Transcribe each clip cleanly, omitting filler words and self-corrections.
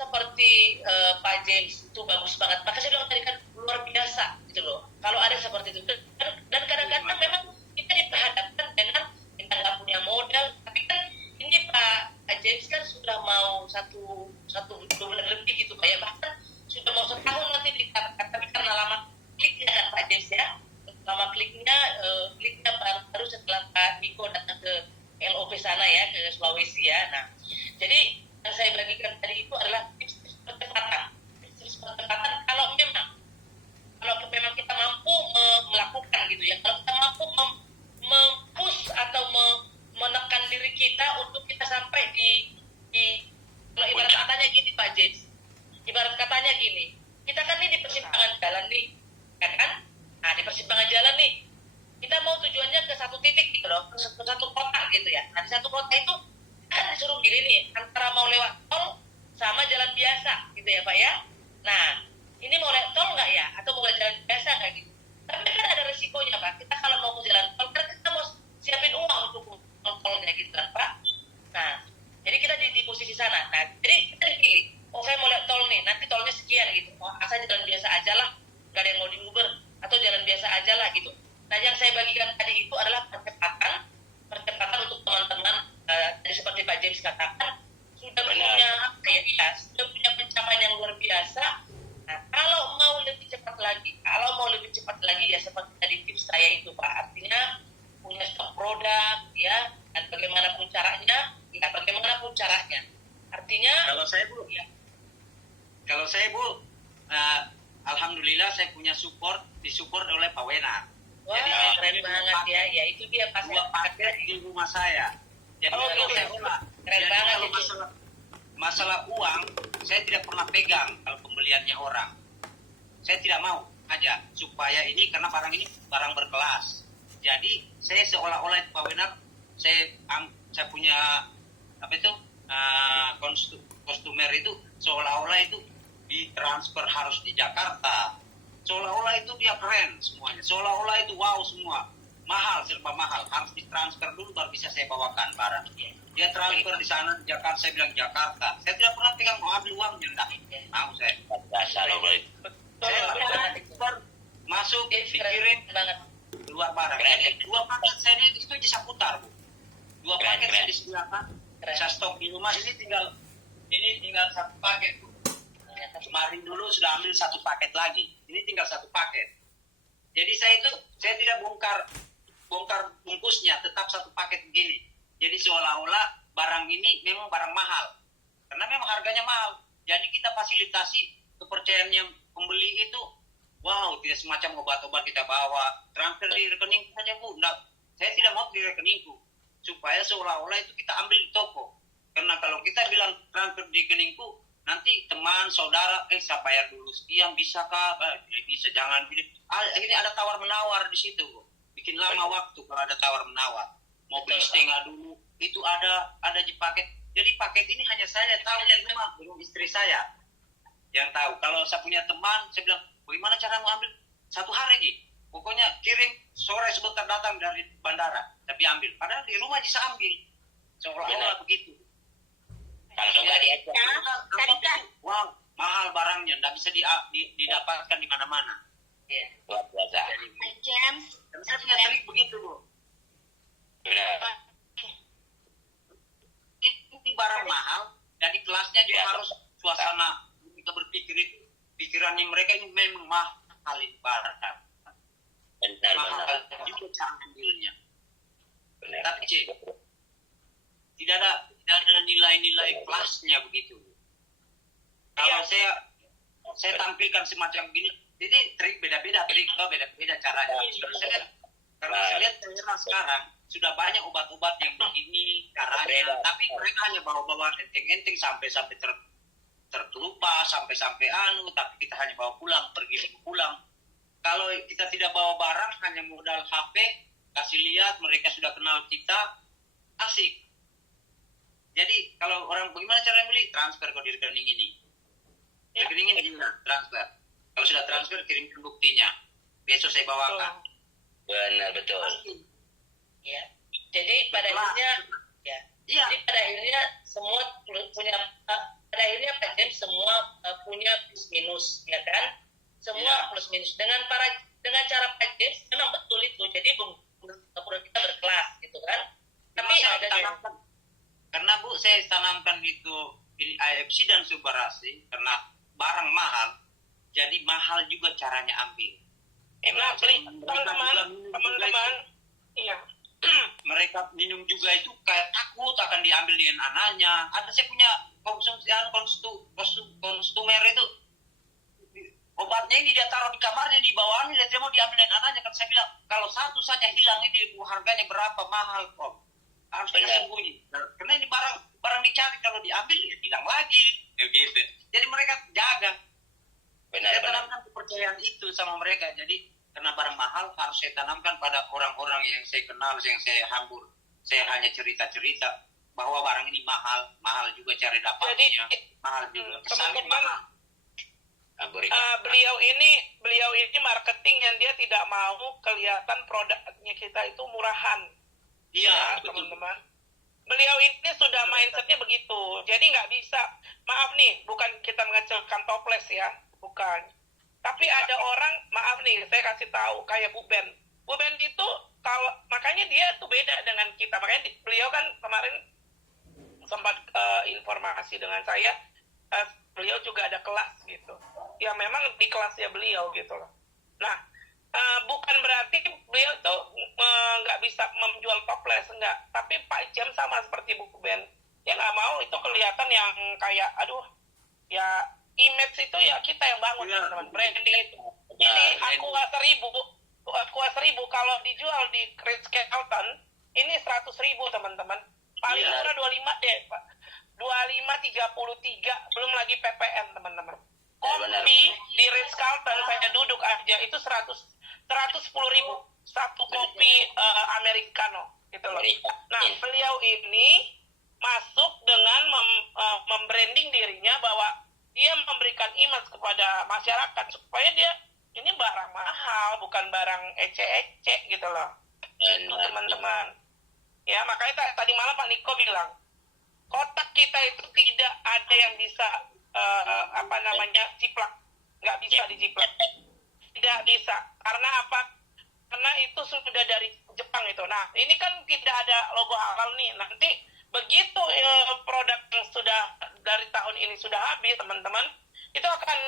seperti Pak James itu bagus banget. Maka saya bilang tadi kan luar biasa gitu loh. Kalau ada seperti itu dan kadang-kadang memang kita diperhadapkan dengan kita nggak punya modal, tapi kan ini Pak James kan sudah mau satu 2 bulan lebih gitu Pak ya, bahkan sudah mau setahun nanti dikatakan, tapi karena lama kliknya kan Pak James ya, lama kliknya baru setelah Pak Niko datang ke LOP sana ya, ke Sulawesi ya. Nah, jadi yang saya bagikan tadi itu adalah tips percepatan. Tips percepatan kalau memang kita mampu melakukan gitu ya. Kalau kita mampu mempush atau menekan diri kita untuk kita sampai di kalau ibarat katanya gini Pak James. Ibarat katanya gini, kita kan nih di persimpangan jalan nih, ya kan? Nah, di persimpangan jalan nih, kita mau tujuannya ke satu titik gitu loh, ke satu kota gitu ya. Nah, di satu kota itu kan disuruh pilih nih antara mau lewat tol sama jalan biasa gitu ya Pak ya. Nah, ini mau lewat tol nggak ya, atau mau jalan biasa nggak gitu. Tapi kan ada resikonya Pak, kita kalau mau ke jalan tol kan kita mau siapin uang untuk tolnya gitu kan Pak. Nah, jadi kita di posisi sana. Nah, jadi kita dipilih, oh saya mau lewat tol nih, nanti tolnya sekian gitu. Oh, asal jalan biasa aja lah, nggak ada yang mau di-Uber, atau jalan biasa aja lah gitu. Nah, yang saya bagikan tadi itu adalah percepatan untuk teman-teman seperti Pak James katakan sudah punya pencapaian yang luar biasa. Nah, kalau mau lebih cepat lagi ya seperti tadi tips saya itu Pak, artinya punya stok produk ya, dan bagaimanapun caranya. Artinya kalau saya Bu, alhamdulillah saya punya disupport oleh Pak Wena. Wah, jadi keren banget ya itu dia Pak. 2 paket di rumah saya. Jadi keren banget kalau itu. masalah uang, saya tidak pernah pegang kalau pembeliannya orang. Saya tidak mau aja supaya ini, karena barang ini barang berkelas. Jadi saya seolah-olah itu Pak Wenar, saya punya apa itu kostumer itu seolah-olah itu ditransfer harus di Jakarta. Seolah-olah itu dia keren semuanya. Seolah-olah itu wow semua. Serba mahal, harus ditransfer dulu baru bisa saya bawakan barang. Dia transfer di sana di Jakarta, saya bilang Jakarta. Saya tidak pernah pegang, mau ambil uangnya, enggak. Mau saya. Saya transfer, masuk, dikirim, keluar barang. Jadi 2 paket saya itu bisa putar, Bu. 2 paket saya disediakan, saya stok di rumah. Ini tinggal 1 paket, Bu. Kemarin dulu sudah ambil 1 paket lagi. Ini tinggal 1 paket. Jadi saya tidak bongkar bungkusnya, tetap 1 paket begini. Jadi seolah-olah barang ini memang barang mahal, karena memang harganya mahal. Jadi kita fasilitasi kepercayaan yang pembeli itu, wow, tidak semacam obat-obat kita bawa transfer di rekening saja Bu. Nah, saya tidak mau di rekeningku, supaya seolah-olah itu kita ambil di toko. Karena kalau kita bilang transfer di rekeningku, nanti teman, saudara, saya bayar dulu sekian, bisa kah? Bisa, jangan pilih. Ini ada tawar-menawar di situ, Bu. Bikin lama waktu kalau ada tawar-menawar. Mau beli setengah dulu, itu ada di paket. Jadi paket ini hanya saya tahu di rumah, belum istri saya yang tahu. Kalau saya punya teman, saya bilang, bagaimana cara mau ambil? 1 hari, Ji. Pokoknya kirim, sore sebentar datang dari bandara, tapi ambil. Padahal di rumah bisa ambil. Seolah-olah begitu. Langsung nggak diajak. Wow, mahal barangnya, nggak bisa didapatkan di mana-mana. Iya. Luar biasa. James, Dan saya punya trik begitu, Bu. Benar. Ini barang mahal, jadi kelasnya juga harus suasana. Kita berpikir itu, pikirannya mereka ini memang mahal ini barang. Mahal juga cara ambilnya. Tapi tidak ada nilai-nilai kelasnya begitu. Kalau saya tampilkan semacam begini, jadi trik beda-beda caranya. Karena saya lihat sekarang sudah banyak obat-obat yang begini caranya, tapi mereka hanya bawa-bawa enteng-enteng sampai terkelupas, sampai tapi kita hanya bawa pulang, pergi pulang. Kalau kita tidak bawa barang, hanya modal HP, kasih lihat, mereka sudah kenal kita, asik. Jadi kalau orang bagaimana cara beli, transfer ke rekening ini. Rekening ini transfer. Kalau sudah transfer, kirimkan buktinya. Besok saya bawakan. Benar, betul. Ya. Jadi pada akhirnya semua punya pada akhirnya Pak James semua punya plus minus, ya kan? Semua plus minus dengan cara Pak James memang betul itu. Jadi produk kita berkelas gitu kan. Tapi ada tanamkan, karena Bu saya tanamkan itu ini AFC dan Subarasi karena barang mahal, jadi mahal juga caranya ambil. Nah, teman-teman, iya. Mereka minum juga itu kayak takut akan diambil dengan anaknya. Ada saya punya konsumer itu obatnya ini dia taruh di kamarnya di bawahnya, dia mau diambil dengan anaknya. Kan saya bilang kalau satu saja hilang ini harganya berapa mahal kok, harus kita sembunyi. Karena ini barang dicari, kalau diambil ya hilang lagi, gitu. Jadi mereka jaga. Saya tanamkan kepercayaan itu sama mereka. Jadi karena barang mahal harus saya tanamkan pada orang-orang yang saya kenal, yang saya hambur. Saya hanya cerita-cerita bahwa barang ini mahal juga cari dapatnya, mahal juga. Kesannya mahal. Beliau ini marketing yang dia tidak mau kelihatan produknya kita itu murahan. Iya, teman-teman. Beliau ini sudah mindsetnya begitu. Jadi nggak bisa. Maaf nih, bukan kita mengecilkan toples ya, bukan. Tapi ada orang, maaf nih, saya kasih tahu kayak Bu Ben. Bu Ben itu kalau makanya dia tuh beda dengan kita. Makanya beliau kan kemarin sempat informasi dengan saya. Beliau juga ada kelas gitu. Ya memang di kelasnya beliau gitu loh. Nah, bukan berarti beliau itu nggak bisa menjual toples, enggak. Tapi Pak James sama seperti Bu Ben. Ya nggak mau itu kelihatan yang kayak, aduh, ya image itu ya kita yang bangun, teman-teman. Branding itu. Jadi Aqua 1000 kalau dijual di Ritz-Carlton, ini 100.000 teman-teman. Paling murah 25 deh, Pak. 25.33, belum lagi PPN, teman-teman. Kopi di Ritz-Carlton saya duduk aja itu 110.000 satu kopi americano gitu loh. Nah, beliau ini masuk dengan membranding dirinya bahwa dia memberikan image kepada masyarakat supaya dia ini barang mahal, bukan barang ece-ece gitu loh. Itu teman-teman. Ya, makanya tadi malam Pak Niko bilang, kotak kita itu tidak ada yang bisa jiplak, nggak bisa dijiplak, tidak bisa. Karena apa? Karena itu sudah dari Jepang itu. Nah, ini kan tidak ada logo halal nih. Nanti begitu produk yang sudah dari tahun ini sudah habis, teman-teman, itu akan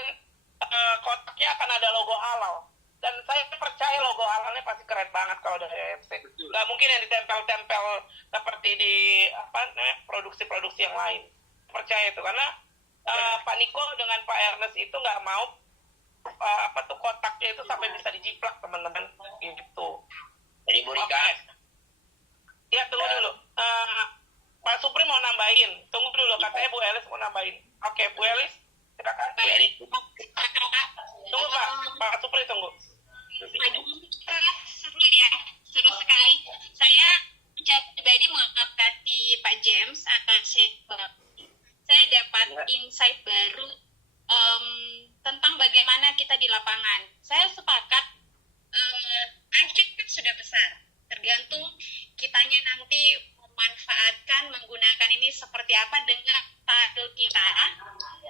kotaknya akan ada logo halal. Dan saya percaya logo halalnya pasti keren banget kalau dari AFC. Nggak mungkin yang ditempel-tempel seperti di produksi-produksi yang lain. Percaya itu karena Pak Niko dengan Pak Ernest itu nggak mau kotaknya itu sampai bisa dijiplak, teman-teman, gitu. Jadi Bu Rika. Ya, tunggu dulu. Pak Supri mau nambahin. Tunggu dulu, katanya Bu Elis mau nambahin. Oke, Bu Elis, silakan. Tunggu Pak Supri tunggu. Seru ya, seru sekali. Saya secara pribadi mengapresiasi Pak James atas saya dapat insight baru tentang bagaimana kita di lapangan. Saya sepakat, AFC kan sudah besar, tergantung kitanya nanti memanfaatkan, menggunakan ini seperti apa dengan style kita,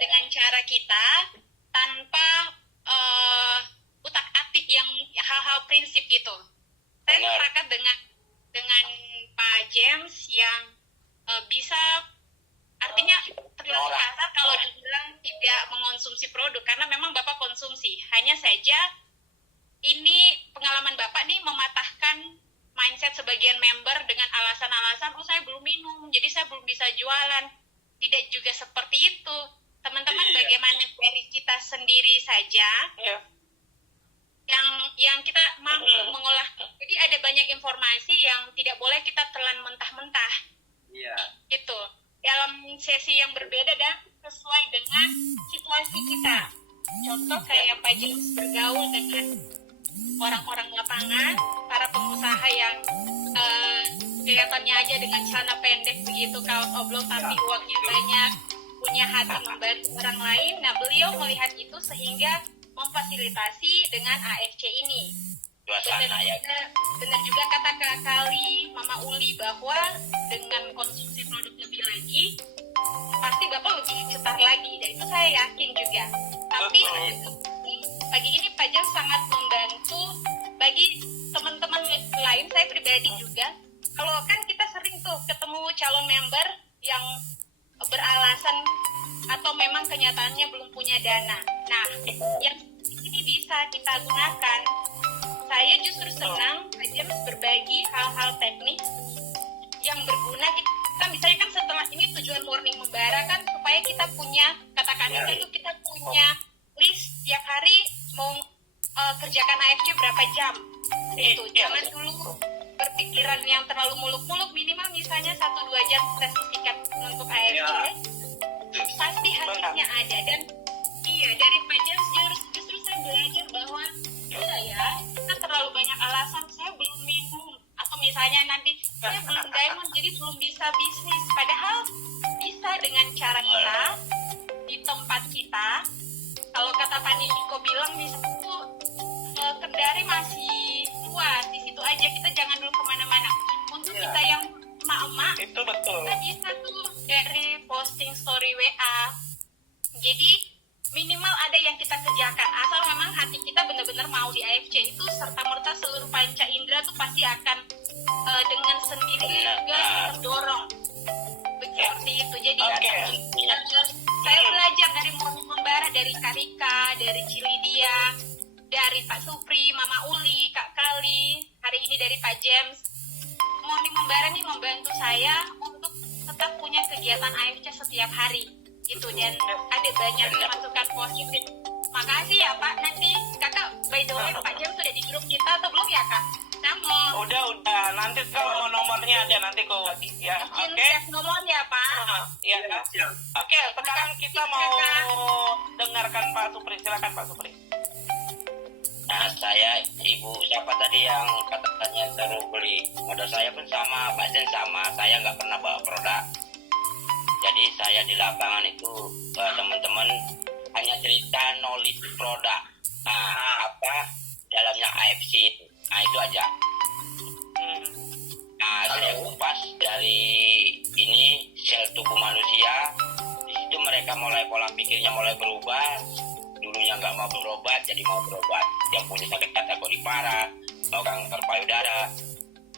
dengan cara kita, tanpa utak-atik yang hal-hal prinsip gitu. Saya sepakat dengan Pak James yang bisa, artinya terlalu kasar kalau dibilang tidak mengonsumsi produk, karena memang Bapak konsumsi. Hanya saja ini pengalaman Bapak nih mematahkan mindset sebagian member dengan alasan-alasan, oh saya belum minum, jadi saya belum bisa jualan. Tidak juga seperti itu. Teman-teman, bagaimana dari kita sendiri saja yang kita mampu mengolah. Jadi ada banyak informasi yang tidak boleh kita telan mentah-mentah. Gitu. Dalam sesi yang berbeda dan sesuai dengan situasi kita. Contoh kayak Pak James bergaul dengan orang-orang lapangan, para pengusaha yang kelihatannya aja dengan celana pendek begitu, kaos oblong tapi uangnya banyak, punya hati membantu orang lain. Nah, beliau melihat itu sehingga memfasilitasi dengan AFC ini. Benar juga kata Kak Kali, Mama Uli, bahwa dengan konsumsi produk lebih lagi, pasti Bapak lebih getar lagi, dan itu saya yakin juga. Tapi pagi ini Pak James sangat membantu bagi teman-teman lain, saya pribadi juga. Kalau kan kita sering tuh ketemu calon member yang beralasan atau memang kenyataannya belum punya dana. Nah, yang ini bisa kita gunakan. Saya justru senang Pak James berbagi hal-hal teknis yang berguna. Kita misalnya kan setelah ini tujuan morning membara kan supaya kita punya, katakanlah itu kita punya list tiap hari mau kerjakan AFC berapa jam. Itu jangan dulu berpikiran yang terlalu muluk-muluk, minimal misalnya 1-2 jam kita sisihkan untuk AFC. Pasti hasilnya ada. Dan iya, dari Pak James justru saya belajar bahwa kita terlalu banyak alasan, saya belum minum, atau misalnya nanti saya belum diamond jadi belum bisa bisnis, padahal bisa dengan cara kita di tempat kita. Kalau kata Pak Niko bilang di situ Kendari masih luas, di situ aja, kita jangan dulu kemana-mana. Untuk kita yang emak-emak, Itu betul. kita bisa tuh dari posting story WA. Jadi minimal ada yang kita kerjakan, asal memang hati kita benar-benar mau di AFC. Itu serta-merta seluruh panca indera tuh pasti akan dengan sendirinya juga terdorong seperti itu. Jadi saya belajar dari Morning Membara, dari Karika, dari Cilidia, dari Pak Supri, Mama Uli, Kak Kali, hari ini dari Pak James. Morning Membara nih membantu saya untuk tetap punya kegiatan AFC setiap hari gitu, dan ada banyak masukan positif. Makasih ya Pak. Nanti Kakak, by the way, Pak James sudah di grup kita atau belum ya Kak? Namun Udah. Nanti kalau mau nomornya ada nanti kok ya. izin Oke. cek nomornya Pak. Iya. Oke, sekarang kita mau dengarkan Pak Supri. Silakan Pak Supri. Nah, saya ibu siapa tadi yang katanya suruh beli modal, saya pun sama, Pak Zen sama, saya nggak pernah bawa produk. Jadi saya di lapangan itu teman-teman hanya cerita knowledge produk. Nah, apa dalamnya AFC itu. Nah, itu aja. Nah, saya kupas dari ini sel tubuh manusia. Di situ mereka mulai pola pikirnya mulai berubah. Dulunya nggak mau berobat, jadi mau berobat. Yang punya sakit kategori parah, mau kanker payudara.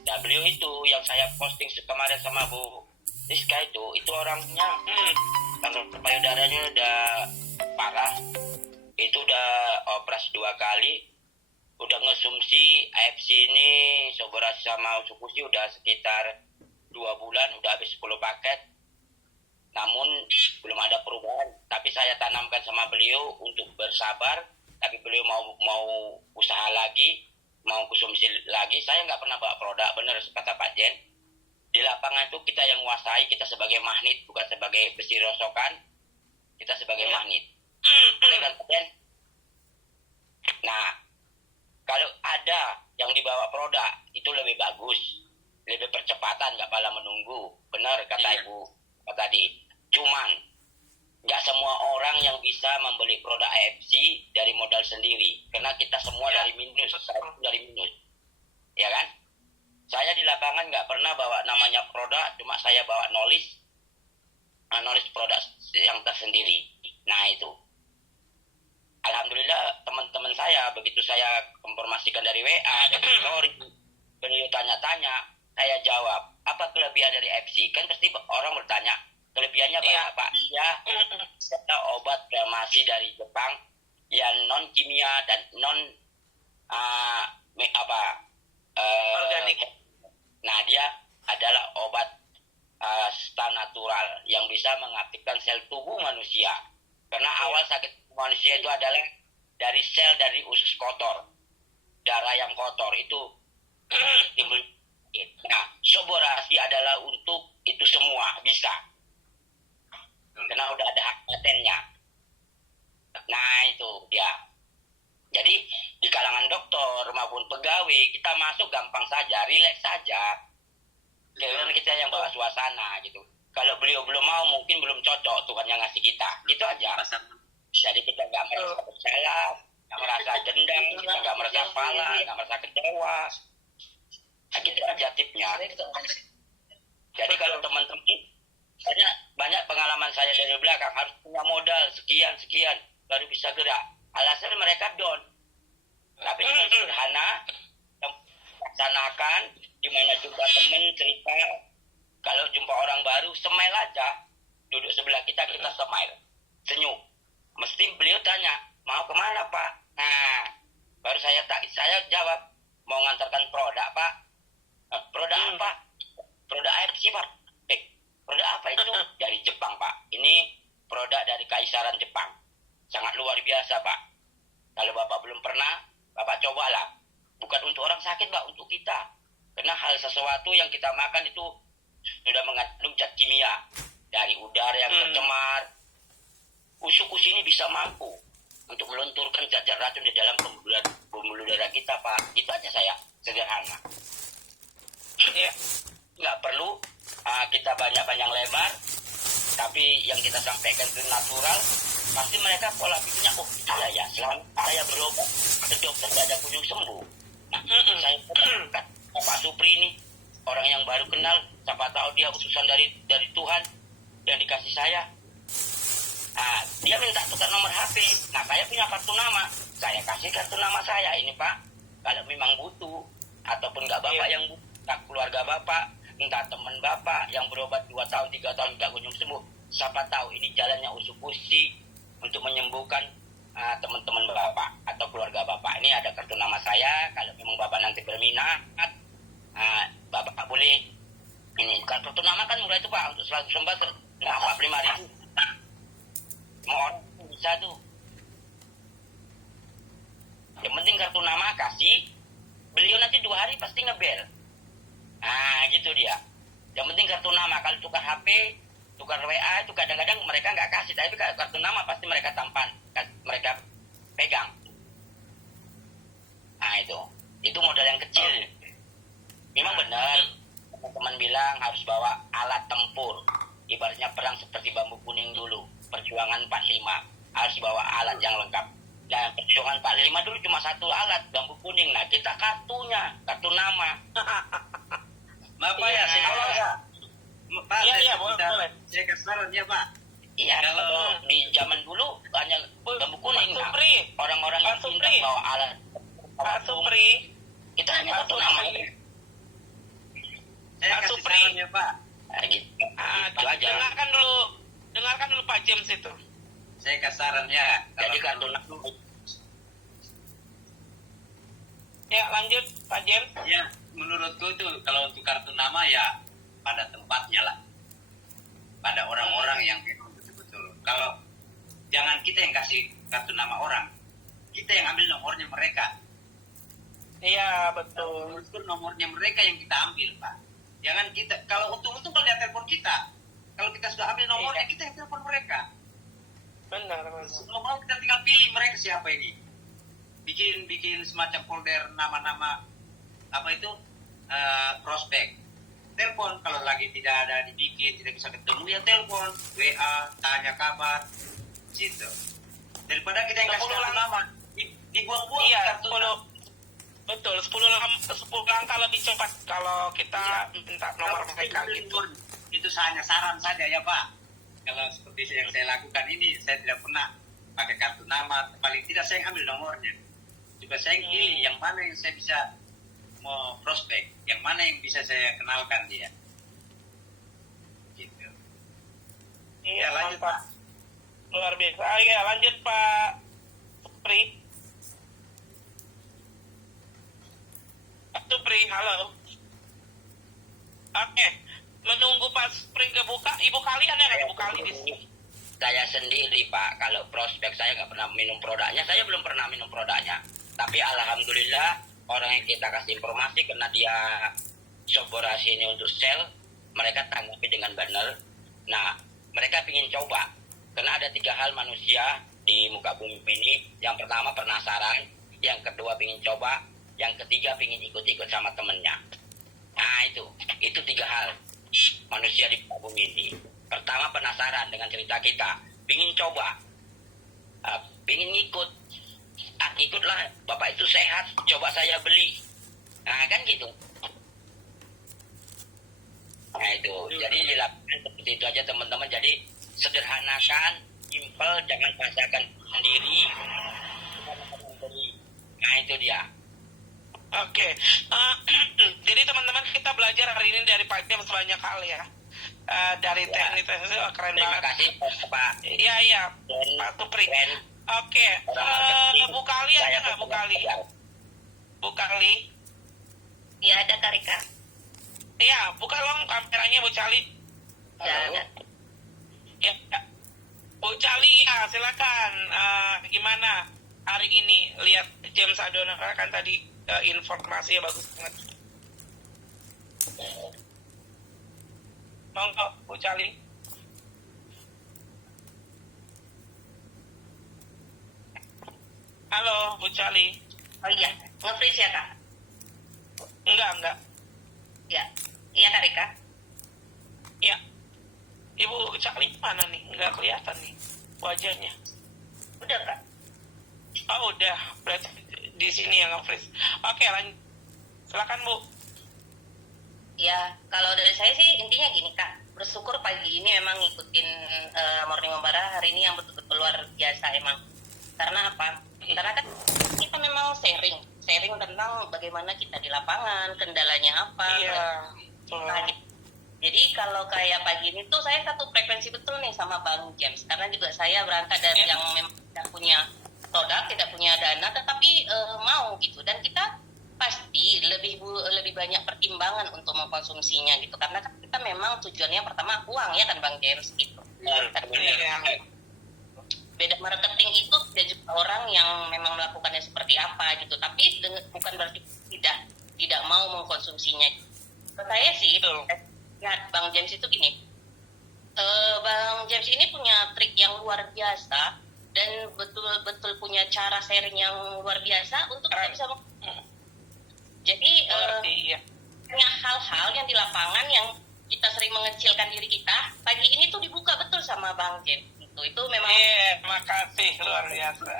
Nah, beliau itu yang saya posting kemarin sama Bu Rizka itu orangnya kanker payudaranya udah parah. Itu udah operasi 2 kali. Udah ngesumsi AFC ini soborasi sama usukusi udah sekitar 2 bulan, udah habis 10 paket. Namun belum ada perubahan. Tapi saya tanamkan sama beliau untuk bersabar. Tapi beliau mau usaha lagi, mau konsumsi lagi. Saya nggak pernah bawa produk, benar kata Pak Jen. Di lapangan itu kita yang menguasai, kita sebagai magnet, bukan sebagai besi rosokan. Kita sebagai magnet. Benar kan Pak Jen? Nah, kalau ada yang dibawa produk, itu lebih bagus. Lebih percepatan, nggak malah menunggu. Benar kata Ibu tadi. Cuman nggak semua orang yang bisa membeli produk AFC dari modal sendiri, karena kita semua dari minus, ya kan? Saya di lapangan nggak pernah bawa namanya produk, cuma saya bawa knowledge produk yang tersendiri. Nah itu, alhamdulillah teman-teman saya begitu saya informasikan dari WA, dari story, beliau tanya-tanya, saya jawab apa kelebihan dari AFC? Kan pasti orang bertanya. Kelebihannya banyak Pak. Ya, serta obat farmasi dari Jepang yang non kimia dan non organik. Nah, dia adalah obat stand natural yang bisa mengaktifkan sel tubuh manusia. Karena awal sakit manusia itu adalah dari sel dari usus kotor, darah yang kotor itu timbul. Nah, soborasi adalah untuk itu semua bisa. Karena udah ada hak patennya. Nah itu dia. Jadi di kalangan dokter maupun pegawai kita masuk gampang saja, rileks saja. Karena kita yang bawa suasana gitu. Kalau beliau belum mau, mungkin belum cocok Tuhan yang ngasih kita. Gitu aja. Jadi kita nggak merasa bersalah, nggak merasa dendam, kita nggak merasa salah, nggak merasa kecewa. Nah, gitu aja tipnya. Jadi kalau teman-teman banyak pengalaman dari belakang harus punya modal sekian baru bisa gerak. Alasan mereka down. Tapi dengan sederhana yang laksanakan, di mana jumpa temen cerita, kalau jumpa orang baru smile aja, duduk sebelah kita smile, senyum. Mesti beliau tanya, mau kemana Pak? Nah, baru saya jawab, mau ngantarkan produk Pak. Produk apa? Produk air sih Pak. Produk apa itu? Dari Jepang Pak. Ini produk dari Kaisaran Jepang. Sangat luar biasa Pak. Kalau Bapak belum pernah, Bapak cobalah. Bukan untuk orang sakit Pak, untuk kita. Karena hal sesuatu yang kita makan itu sudah mengandung zat kimia. Dari udara yang tercemar. Usus ini bisa mampu untuk melunturkan zat-zat racun di dalam pembuluh darah kita Pak. Itu aja saya, sederhana. Ya, nggak perlu kita banyak-banyak lebar, tapi yang kita sampaikan itu natural. Pasti mereka pola pikirnya, oh iya ya, selama saya berobat ke dokter nggak ada kunjung sembuh. Nah, saya katakan, Pak Supri ini orang yang baru kenal, siapa tahu dia utusan dari Tuhan yang dikasih saya. Dia minta tukar nomor HP. Nah, saya punya kartu nama, saya kasih kartu nama saya ini Pak. Kalau memang butuh, ataupun nggak Bapak yang butuh, keluarga Bapak, entah teman Bapak yang berobat 2 tahun, 3 tahun tidak kunjung sembuh, siapa tahu ini jalannya Usukushi untuk menyembuhkan teman-teman Bapak atau keluarga Bapak. Ini ada kartu nama saya, kalau memang Bapak nanti berminat, Bapak boleh ini. Kartu nama kan murah itu Pak, untuk 100 lembar 45.000. Semua orang bisa tuh. Yang penting kartu nama kasih, beliau nanti 2 hari pasti ngebel. Gitu dia. Yang penting kartu nama. Kalau tukar HP, tukar WA itu kadang-kadang mereka nggak kasih. Tapi kalau kartu nama pasti mereka mereka pegang. Itu modal yang kecil. Memang benar teman-teman bilang harus bawa alat tempur. Ibaratnya perang seperti Bambu Kuning dulu, perjuangan 45 harus bawa alat yang lengkap. Dan perjuangan 45 dulu cuma 1 alat, Bambu Kuning. Nah, kita kartunya, kartu nama. Bapak ya, psikolog ya. Pak, Iya, boleh. Saya kesaran ya Pak. Iya, kalau di zaman dulu hanya Bambu Kuning. Pak Supri, Orang-orang yang pintar bawa alat. Pak Supri, Kita hanya kartu nama. Saya Pak kasih Supri. saran ya Pak. Gitu. Itu aja. dengarkan dulu Pak James itu. Saya kasih saran ya. Jadi kartu nama. Ya, lanjut Pak James. Ya, menurutku itu kalau untuk kartu nama ya pada tempatnya lah. Pada orang-orang yang memang betul-betul. Kalau jangan kita yang kasih kartu nama orang, kita yang ambil nomornya mereka. Iya, betul. Menurutku nomornya mereka yang kita ambil, Pak. Jangan kita, kalau untung-untung kalau dia telepon kita, kalau kita sudah ambil nomornya, kita yang telepon mereka. Benar. Nomor kita tinggal pilih mereka siapa ini. Bikin semacam folder nama-nama apa itu prospek. Telepon kalau lagi tidak ada dibikin, tidak bisa ketemu ya telepon, WA, tanya kabar, gitu. Daripada kita yang kasih kartu nama, dibuang-buang Iya, kartu. 10 langkah lebih cepat kalau kita minta nomor mereka gitu. Itu hanya saran saja ya Pak. Kalau seperti yang saya lakukan ini, saya tidak pernah pakai kartu nama. Paling tidak saya ambil nomornya. Juga saya pilih yang mana yang saya bisa mau prospek, yang mana yang bisa saya kenalkan dia. Gitu. Iya, Ya, lanjut mantap. Pak. Luar biasa. Ya, lanjut Pak Supri. Pak Supri, halo. Oke, menunggu Pak Supri kebuka. Ibu kalian ya, Ibu kali di sini. Saya sendiri Pak, kalau prospek saya nggak pernah minum produknya, saya belum pernah minum produknya. Tapi alhamdulillah orang yang kita kasih informasi karena dia soborasi ini untuk sel, mereka tanggapi dengan benar. Nah, mereka ingin coba. Karena ada 3 hal manusia di muka bumi ini. Yang pertama penasaran, yang kedua ingin coba, yang ketiga ingin ikut-ikut sama temennya. Nah itu 3 hal manusia di muka bumi ini. Pertama penasaran dengan cerita kita, ingin coba, ingin ikut. Ikutlah, Bapak itu sehat, coba saya beli. Nah kan gitu. Nah itu, jadi dilakukan seperti itu aja teman-teman. Jadi sederhanakan, simpel, jangan paksakan sendiri. Nah itu dia. Oke. Jadi teman-teman, kita belajar hari ini dari Pak James banyak hal ya. Dari teknik-teknik itu keren Terima banget. kasih Pak. Iya, Pak Supri. Oke, Bu Kali ada nggak Bu Kali? Bu Kali? Ya ada Kak Rika. Iya, buka dong kameranya Bu Cali. Ya ada. Ya, Bu Cali, ya silakan. Gimana hari ini lihat James Adona kan tadi informasinya bagus banget. Monggo Bu Cali. Halo Bu Cali. Oh iya, nge-freeze ya Kak? Enggak. Ya. Iya Kak Rika. Ya. Ibu Cali mana nih? Enggak kelihatan nih wajahnya. Udah Kak. Oh udah, berarti di sini yang nge-freeze. Oke, lanjut. Silakan Bu. Ya, kalau dari saya sih intinya gini Kak. Bersyukur pagi ini memang ngikutin Morning Membara hari ini yang betul-betul luar biasa emang. Karena apa? Karena kan kita memang sharing tentang bagaimana kita di lapangan, kendalanya apa. Iya. Jadi kalau kayak pagi ini tuh saya satu frekuensi betul nih sama Bang James. Karena juga saya berangkat dari yang memang tidak punya produk, tidak punya dana, tetapi mau gitu. Dan kita pasti lebih banyak pertimbangan untuk mengkonsumsinya gitu. Karena kan kita memang tujuannya pertama uang ya kan Bang James gitu. Beda marketing itu tidak juga orang yang memang melakukannya seperti apa gitu, tapi bukan berarti tidak mau mengkonsumsinya. Saya sih lihat Bang James itu gini, Bang James ini punya trik yang luar biasa dan betul-betul punya cara sharing yang luar biasa untuk kita bisa jadi banyak hal-hal yang di lapangan yang kita sering mengecilkan diri kita, pagi ini tuh dibuka betul sama Bang James. Itu memang makasih luar biasa.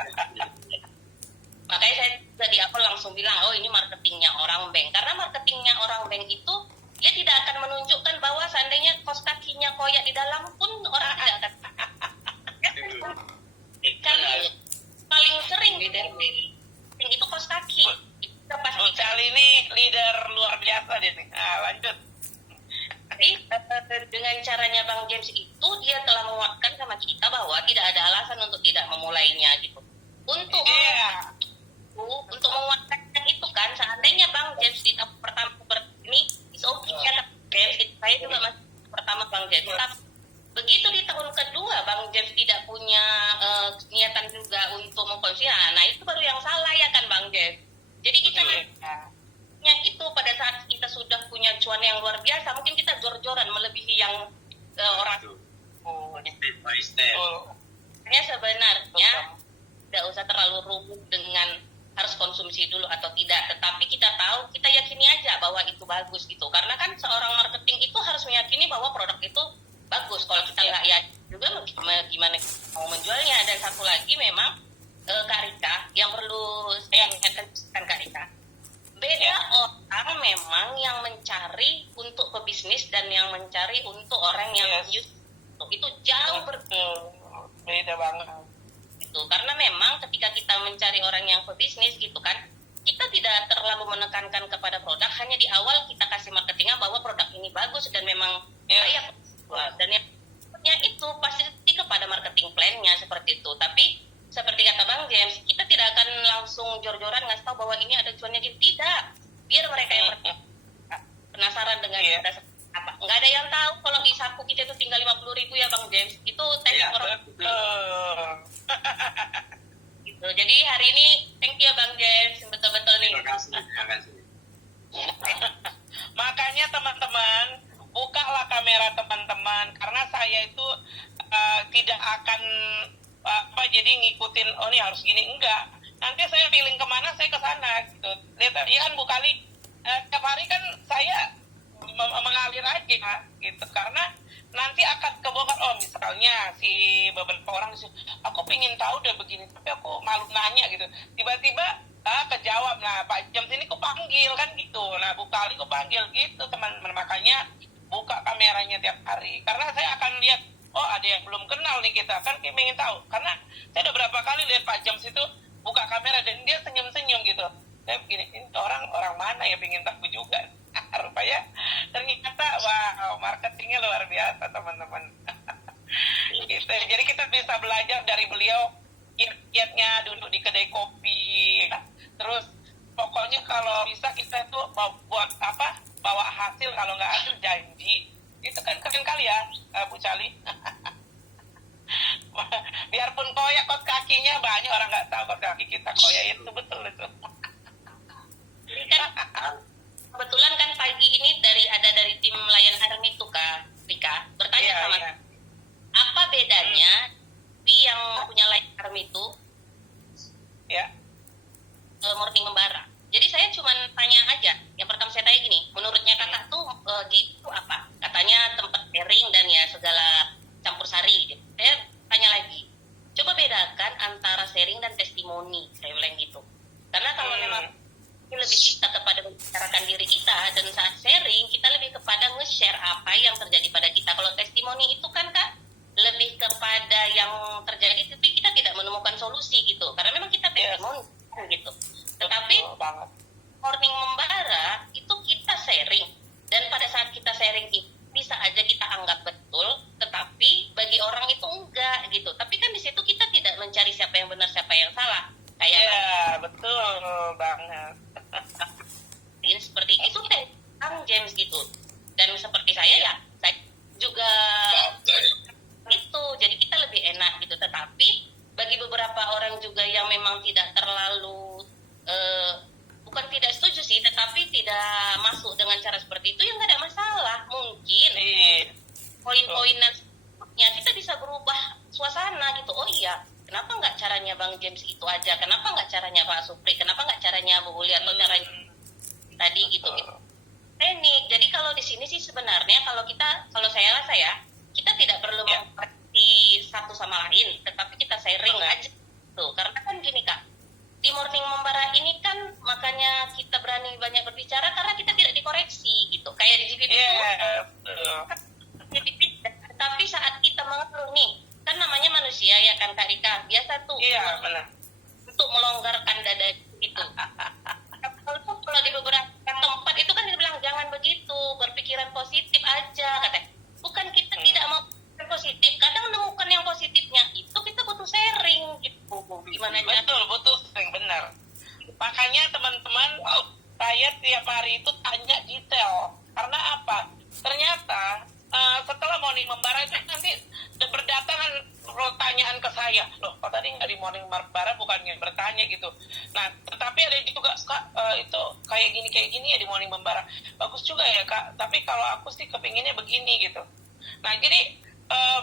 Makanya saya tadi langsung bilang, oh ini marketingnya orang bank. Karena marketingnya orang bank itu dia tidak akan menunjukkan bahwa seandainya kos kakinya koyak di dalam pun orang tidak akan. Karena paling sering di bank itu kos kaki. Kali ini leader luar biasa dia nih. Lanjut. Tapi dengan caranya Bang James itu dia telah menguatkan sama kita bahwa tidak ada alasan untuk tidak memulainya gitu. Untuk menguatkan itu kan, seandainya Bang James di tahun pertama seperti ini, is okay ya saya juga masih pertama Bang James. Tapi begitu di tahun kedua Bang James tidak punya niatan juga untuk mengkonsumsi, nah itu baru yang salah ya kan Bang James. Jadi kita itu pada saat kita sudah punya cuan yang luar biasa, mungkin kita jor-joran melebihi yang orang. Step by step. Sebenarnya tidak usah terlalu rumit dengan harus konsumsi dulu atau tidak, tetapi kita tahu, kita yakini aja bahwa itu bagus gitu. Karena kan seorang marketing itu harus meyakini bahwa produk itu bagus. Kalau kita nggak yakin juga gimana mau menjualnya. Dan satu lagi memang Kak Rika yang perlu saya ingatkan Kak Rika, beda orang memang yang mencari untuk pebisnis dan yang mencari untuk orang yang itu jauh beda banget itu. Karena memang ketika kita mencari orang yang pebisnis gitu kan, kita tidak terlalu menekankan kepada produk, hanya di awal kita kasih marketingnya bahwa produk ini bagus dan memang layak, dan yang itu pasti kepada marketing plan-nya seperti itu. Tapi seperti kata Bang James, kita tidak akan langsung jor-joran ngasih tahu bahwa ini ada cuannya gitu. Tidak. Biar mereka yang penasaran dengan kita apa. Nggak ada yang tahu kalau di saku kita itu tinggal 50.000 ya Bang James. Itu orang. Gitu. Jadi hari ini thank you Bang James, betul-betul nih. Terima kasih. Makanya teman-teman, bukalah kamera teman-teman, karena saya itu tidak akan jadi ngikutin ini harus gini, enggak. Nanti saya feeling kemana saya ke sana gitu. Dia kan Bu Kali tiap hari kan saya mengalir aja gitu, karena nanti akan kebongkar. Misalnya si beberapa orang aku pengen tahu deh begini, tapi aku malu nanya gitu, tiba-tiba kejawab. Nah Pak James ini aku panggil kan gitu, nah Bu Kali aku panggil gitu teman-teman. Makanya buka kameranya tiap hari, karena saya akan lihat oh ada yang belum kenal nih kita, kan kita ingin tahu. Karena saya udah berapa kali lihat Pak James itu buka kamera dan dia senyum-senyum gitu. Saya begini, ini orang mana yang ingin tahu juga. Rupanya ternyata wow, marketingnya luar biasa teman-teman. Gitu. Jadi kita bisa belajar dari beliau, kiat-kiatnya duduk di kedai kopi, terus pokoknya kalau bisa kita itu buat apa, bawa hasil, kalau nggak hasil janji. Itu kan keren kali ya, Bu Cali. Biarpun koyak kos kakinya, banyak orang nggak tahu kos kaki kita koyak, itu betul itu. Ini kan kebetulan kan pagi ini ada dari tim Lion Army tuh Kak Rika bertanya sama apa bedanya yang punya Lion Army itu Morning Membara. Jadi saya cuma tanya aja. Yang pertama saya tanya gini, menurutnya kakak tuh gitu apa? Katanya tempat sharing dan ya segala campur sari gitu. Saya tanya lagi, coba bedakan antara sharing dan testimoni. Saya bilang gitu. Karena kalau memang lebih kita kepada membicarakan diri kita, dan saat sharing kita lebih kepada nge-share apa yang terjadi pada kita. Kalau testimoni itu kan Kak lebih kepada yang terjadi tapi kita tidak menemukan solusi gitu, karena memang kita testimoni gitu. Tetapi Morning Membara itu kita sharing, dan pada saat kita sharing itu bisa aja kita anggap betul, tetapi bagi orang itu enggak gitu. Tapi kan di situ kita tidak mencari siapa yang benar siapa yang salah. Kayak betul banget. Seperti itu Kang James gitu. Dan seperti saya saya juga itu, jadi kita lebih enak gitu. Tetapi bagi beberapa orang juga yang memang tidak terlalu bukan tidak setuju sih, tetapi tidak masuk dengan cara seperti itu, yang nggak ada masalah. Mungkin poin-poinnya kita bisa berubah suasana gitu. Oh iya, kenapa nggak caranya Bang James itu aja? Kenapa nggak caranya Pak Supri? Kenapa nggak caranya Bu Uli atau caranya tadi gitu? Teknik. Jadi kalau di sini sih sebenarnya kalau saya kita tidak perlu mengerti satu sama lain, tetapi kita sharing aja tuh. Karena kan gini Kak, di Morning Membara ini kan makanya kita berani banyak berbicara karena kita tidak dikoreksi gitu. Kayak di GPD tapi saat kita mengeluh nih, kan namanya manusia ya kan Kak Rika, biasa tuh untuk melonggarkan dada gitu. Kalau di beberapa tempat itu kan dibilang jangan begitu, berpikiran positif aja katanya. Bukan kita tidak mau positif, kadang menemukan yang positifnya itu kita butuh sharing gitu. Gimana betul sharing, benar. Makanya teman-teman, saya tiap hari itu tanya detail. Karena apa? Ternyata setelah Morning Membara itu nanti berdatangan pertanyaan ke saya. Loh, kok tadi nggak di Morning Membara, bukannya bertanya gitu. Nah, tetapi ada juga Kak, itu kayak gini ya di Morning Membara. Bagus juga ya Kak, tapi kalau aku sih kepinginnya begini gitu. Nah, jadi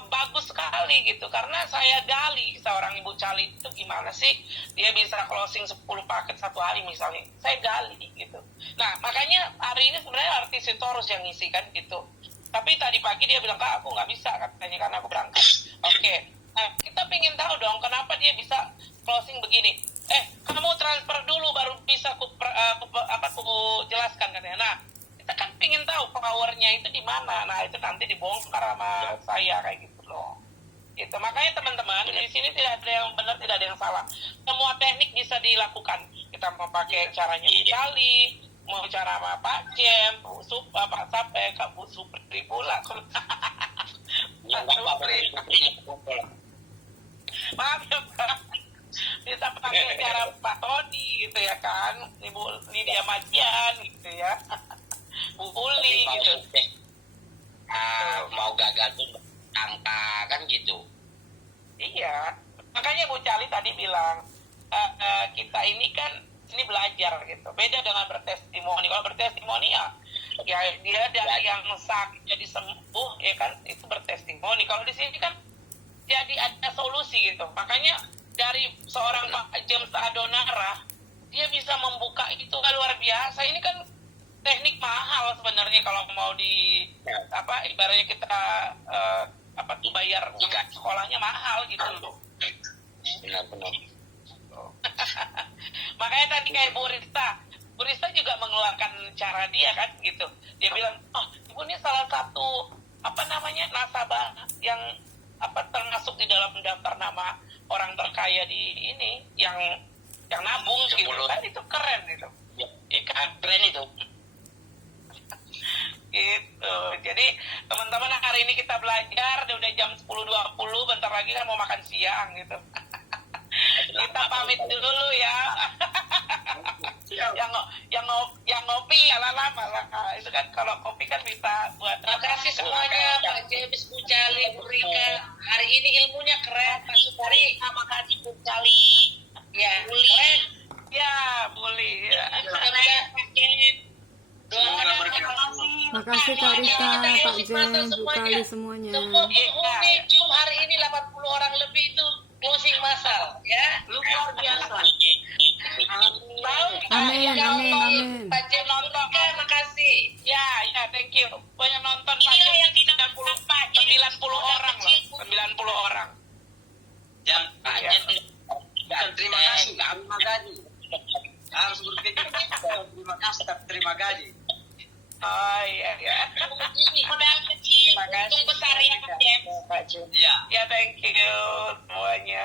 bagus sekali gitu, karena saya gali seorang Ibu Cali itu gimana sih dia bisa closing 10 paket satu hari misalnya. Saya gali gitu. Nah, makanya hari ini sebenarnya artis itu harus yang ngisi kan gitu. Tapi tadi pagi dia bilang, Kak, aku nggak bisa katanya karena aku berangkat. Oke. Nah, kita pengen tahu dong kenapa dia bisa closing begini. Kamu transfer dulu baru bisa aku jelaskan katanya. Nah, kita kan pengen tahu powernya itu di mana. Nah, itu nanti dibongkar sama saya kayak gitu loh. Gitu. Makanya teman-teman, di sini tidak ada yang benar, tidak ada yang salah. Semua teknik bisa dilakukan. Kita mau pakai caranya Cali, mau cara sama Pak Jem, Pak Sape, Kak Bu Supri pula. Maaf ya Pak, bisa pakai cara Pak Tony gitu ya kan, Ibu Lydia Majian gitu ya, Bu Uli gitu. Mau gagal tuh angka kan gitu. Iya, makanya Bu Cali tadi bilang kita ini kan ini belajar gitu. Beda dengan bertestimoni. Kalau bertestimoni ya dia dari yang sakit jadi sembuh ya kan, itu bertestimoni. Kalau di sini kan jadi ada solusi gitu. Makanya dari seorang Pak James Adonara dia bisa membuka itu kan luar biasa. Ini kan teknik mahal sebenarnya kalau mau di ibaratnya kita bayar sekolahnya mahal gitu loh. Benar-benar. Makanya tadi kayak Bu Rista juga mengeluarkan cara dia kan gitu. Dia bilang, ibu ini salah satu nasabah yang termasuk di dalam daftar nama orang terkaya di ini yang nabung gitu kan, itu keren itu. Keren itu. Gitu. Jadi teman-teman, hari ini kita belajar, udah jam 10.20, bentar lagi kan mau makan siang gitu. Kita pamit dulu ya. yang ngopi ya lama itu kan, kalau kopi kan bisa buat. Terima kasih semuanya, Pak James, Bu Cali, Bu Rika. Hari ini ilmunya keren. Pak Sutari, Terima kasih Bu Cali. ya, Uli. keren. Ya, boleh ya. Doakan Makasih Kak Rika, Pak Jen, Bu Kali semuanya. semua penghuni Zoom hari ini 80 orang lebih itu closing massal, ya. Luar biasa. Amin, amin, amin. Pak James, Rika, makasih. Ya, thank you. Banyak nonton Pak Iya, yang Jen, kita 90 orang loh. 90 orang. Jangan Iya. bukan terima kasih, terima gaji. Harus berpikir terima kasih, tapi terima gaji. Oh iya. Modal kecil, untung besar ya Pak James. Iya. Ya, thank you semuanya.